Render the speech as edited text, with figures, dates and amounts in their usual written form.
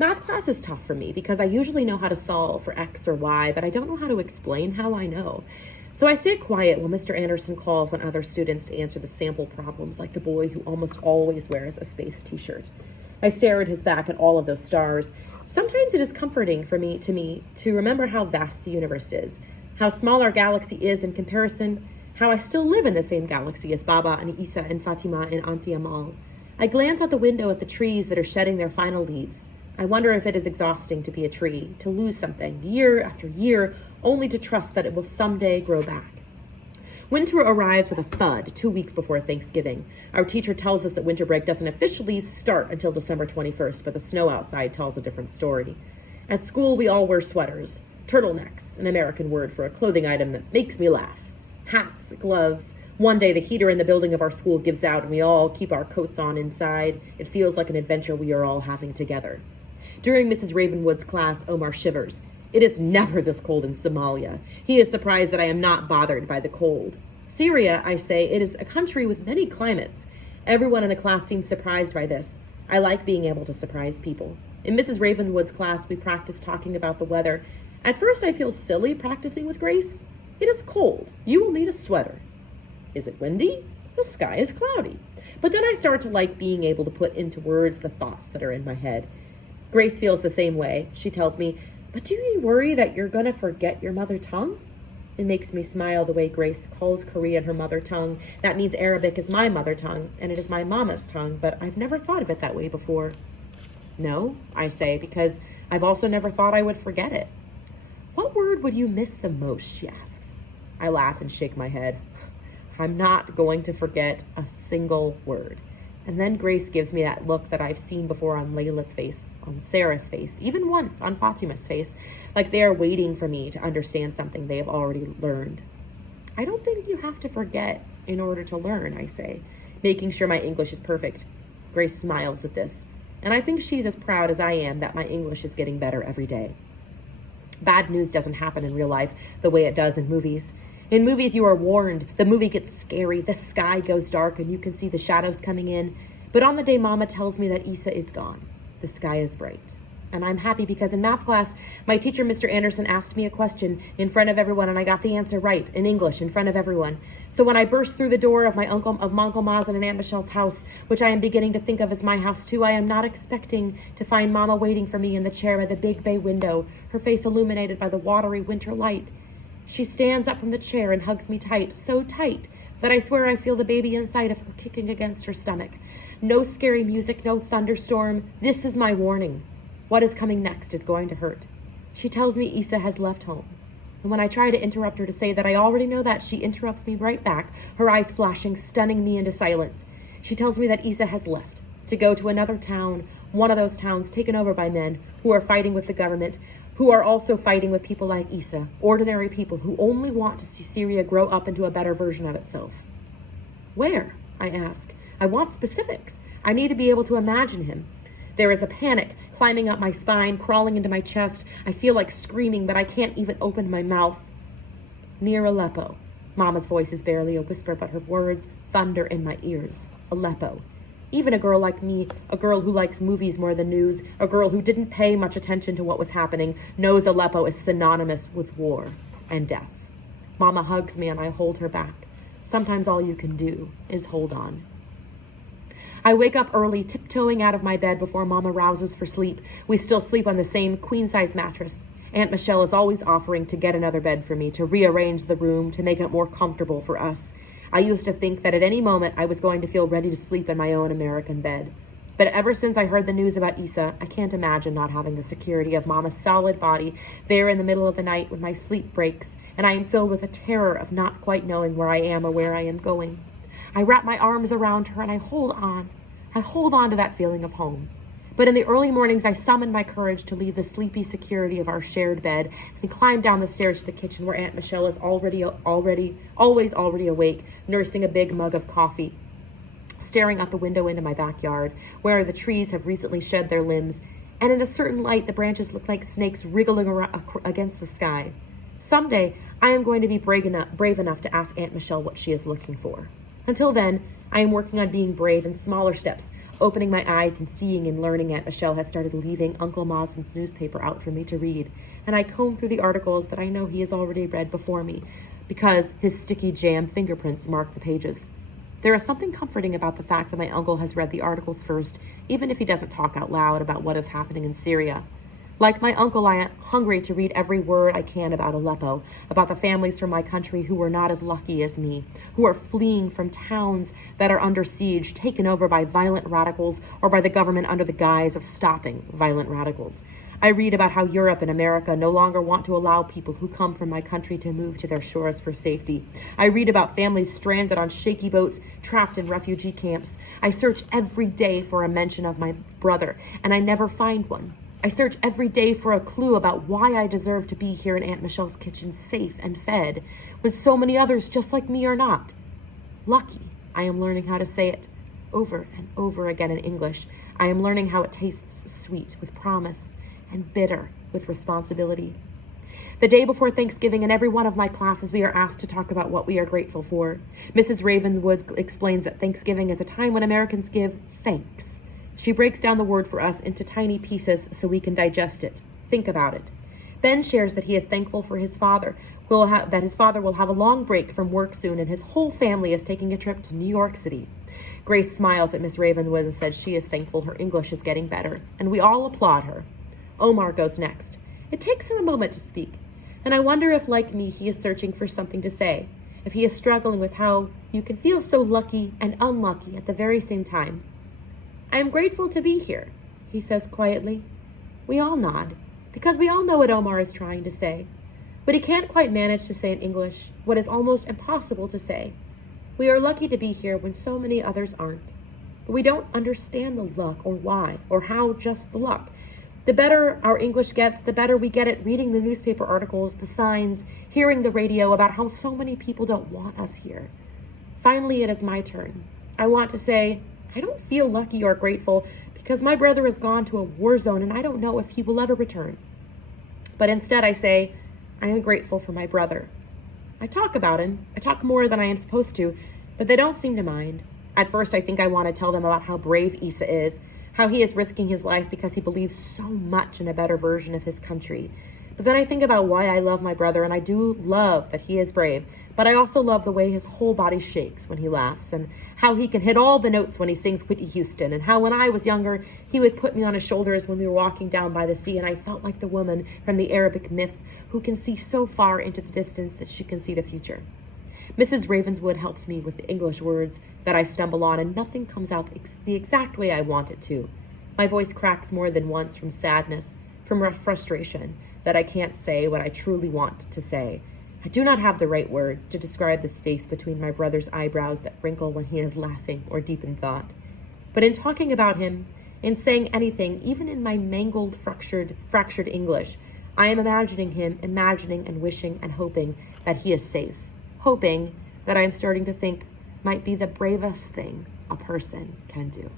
Math class is tough for me because I usually know how to solve for X or Y, but I don't know how to explain how I know. So I stay quiet while Mr. Anderson calls on other students to answer the sample problems, like the boy who almost always wears a space t-shirt. I stare at his back at all of those stars. Sometimes it is comforting for me to remember how vast the universe is, how small our galaxy is in comparison, how I still live in the same galaxy as Baba and Isa and Fatima and Auntie Amal. I glance out the window at the trees that are shedding their final leaves. I wonder if it is exhausting to be a tree, to lose something year after year, only to trust that it will someday grow back. Winter arrives with a thud 2 weeks before Thanksgiving. Our teacher tells us that winter break doesn't officially start until December 21st, but the snow outside tells a different story. At school, we all wear sweaters, turtlenecks, an American word for a clothing item that makes me laugh, hats, gloves. One day, the heater in the building of our school gives out and we all keep our coats on inside. It feels like an adventure we are all having together. During Mrs. Ravenwood's class, Omar shivers. It is never this cold in Somalia. He is surprised that I am not bothered by the cold. Syria, I say, it is a country with many climates. Everyone in the class seems surprised by this. I like being able to surprise people. In Mrs. Ravenwood's class, we practice talking about the weather. At first, I feel silly practicing with Grace. It is cold. You will need a sweater. Is it windy? The sky is cloudy. But then I start to like being able to put into words the thoughts that are in my head. Grace feels the same way. She tells me, "But do you worry that you're going to forget your mother tongue?" It makes me smile the way Grace calls Korean her mother tongue. That means Arabic is my mother tongue, and it is my mama's tongue, but I've never thought of it that way before. No, I say, because I've also never thought I would forget it. What word would you miss the most, she asks. I laugh and shake my head. I'm not going to forget a single word. And then Grace gives me that look that I've seen before on Layla's face, on Sarah's face, even once on Fatima's face, like they are waiting for me to understand something they have already learned. I don't think you have to forget in order to learn, I say, making sure my English is perfect. Grace smiles at this, and I think she's as proud as I am that my English is getting better every day. Bad news doesn't happen in real life the way it does in movies. In movies, you are warned. The movie gets scary. The sky goes dark and you can see the shadows coming in. But on the day Mama tells me that Isa is gone, the sky is bright. And I'm happy because in math class, my teacher, Mr. Anderson, asked me a question in front of everyone and I got the answer right in English in front of everyone. So when I burst through the door of my Uncle Mazen and Aunt Michelle's house, which I am beginning to think of as my house too, I am not expecting to find Mama waiting for me in the chair by the big bay window, her face illuminated by the watery winter light. She stands up from the chair and hugs me tight, so tight that I swear I feel the baby inside of her kicking against her stomach. No scary music, no thunderstorm. This is my warning. What is coming next is going to hurt. She tells me Isa has left home. And when I try to interrupt her to say that I already know that, she interrupts me right back, her eyes flashing, stunning me into silence. She tells me that Isa has left to go to another town, one of those towns taken over by men who are fighting with the government, who are also fighting with people like Isa, ordinary people who only want to see Syria grow up into a better version of itself. Where? I ask. I want specifics. I need to be able to imagine him. There is a panic climbing up my spine, crawling into my chest. I feel like screaming, but I can't even open my mouth. Near Aleppo. Mama's voice is barely a whisper, but her words thunder in my ears. Aleppo. Even a girl like me, a girl who likes movies more than news, a girl who didn't pay much attention to what was happening, knows Aleppo is synonymous with war and death. Mama hugs me and I hold her back. Sometimes all you can do is hold on. I wake up early, tiptoeing out of my bed before Mama rouses for sleep. We still sleep on the same queen-size mattress. Aunt Michelle is always offering to get another bed for me, to rearrange the room, to make it more comfortable for us. I used to think that at any moment I was going to feel ready to sleep in my own American bed. But ever since I heard the news about Isa, I can't imagine not having the security of Mama's solid body there in the middle of the night when my sleep breaks and I am filled with a terror of not quite knowing where I am or where I am going. I wrap my arms around her and I hold on. I hold on to that feeling of home. But in the early mornings, I summon my courage to leave the sleepy security of our shared bed and climb down the stairs to the kitchen where Aunt Michelle is always already awake, nursing a big mug of coffee, staring out the window into my backyard, where the trees have recently shed their limbs, and in a certain light, the branches look like snakes wriggling against the sky. Someday, I am going to be brave enough to ask Aunt Michelle what she is looking for. Until then, I am working on being brave in smaller steps, opening my eyes and seeing and learning Aunt Michelle has started leaving Uncle Mawson's newspaper out for me to read, and I comb through the articles that I know he has already read before me, because his sticky jam fingerprints mark the pages. There is something comforting about the fact that my uncle has read the articles first, even if he doesn't talk out loud about what is happening in Syria. Like my uncle, I am hungry to read every word I can about Aleppo, about the families from my country who are not as lucky as me, who are fleeing from towns that are under siege, taken over by violent radicals or by the government under the guise of stopping violent radicals. I read about how Europe and America no longer want to allow people who come from my country to move to their shores for safety. I read about families stranded on shaky boats, trapped in refugee camps. I search every day for a mention of my brother, and I never find one. I search every day for a clue about why I deserve to be here in Aunt Michelle's kitchen, safe and fed, when so many others just like me are not. Lucky, I am learning how to say it over and over again in English. I am learning how it tastes sweet with promise and bitter with responsibility. The day before Thanksgiving, in every one of my classes, we are asked to talk about what we are grateful for. Mrs. Ravenswood explains that Thanksgiving is a time when Americans give thanks. She breaks down the word for us into tiny pieces so we can digest it, think about it. Ben shares that he is thankful for his father, that his father will have a long break from work soon and his whole family is taking a trip to New York City. Grace smiles at Miss Ravenwood and says she is thankful her English is getting better, and we all applaud her. Omar goes next. It takes him a moment to speak, and I wonder if, like me, he is searching for something to say, if he is struggling with how you can feel so lucky and unlucky at the very same time. I am grateful to be here, he says quietly. We all nod, because we all know what Omar is trying to say. But he can't quite manage to say in English what is almost impossible to say. We are lucky to be here when so many others aren't. But we don't understand the luck or why or how just the luck. The better our English gets, the better we get at reading the newspaper articles, the signs, hearing the radio about how so many people don't want us here. Finally, it is my turn. I want to say, I don't feel lucky or grateful because my brother has gone to a war zone and I don't know if he will ever return. But instead I say, I am grateful for my brother. I talk about him. I talk more than I am supposed to, but they don't seem to mind. At first I think I want to tell them about how brave Issa is, how he is risking his life because he believes so much in a better version of his country. But then I think about why I love my brother, and I do love that he is brave, but I also love the way his whole body shakes when he laughs, and how he can hit all the notes when he sings Whitney Houston, and how when I was younger, he would put me on his shoulders when we were walking down by the sea, and I felt like the woman from the Arabic myth who can see so far into the distance that she can see the future. Mrs. Ravenswood helps me with the English words that I stumble on, and nothing comes out the exact way I want it to. My voice cracks more than once from sadness, from frustration, that I can't say what I truly want to say. I do not have the right words to describe the space between my brother's eyebrows that wrinkle when he is laughing or deep in thought. But in talking about him, in saying anything, even in my mangled, fractured English, I am imagining him, imagining and wishing and hoping that he is safe. Hoping that I am starting to think might be the bravest thing a person can do.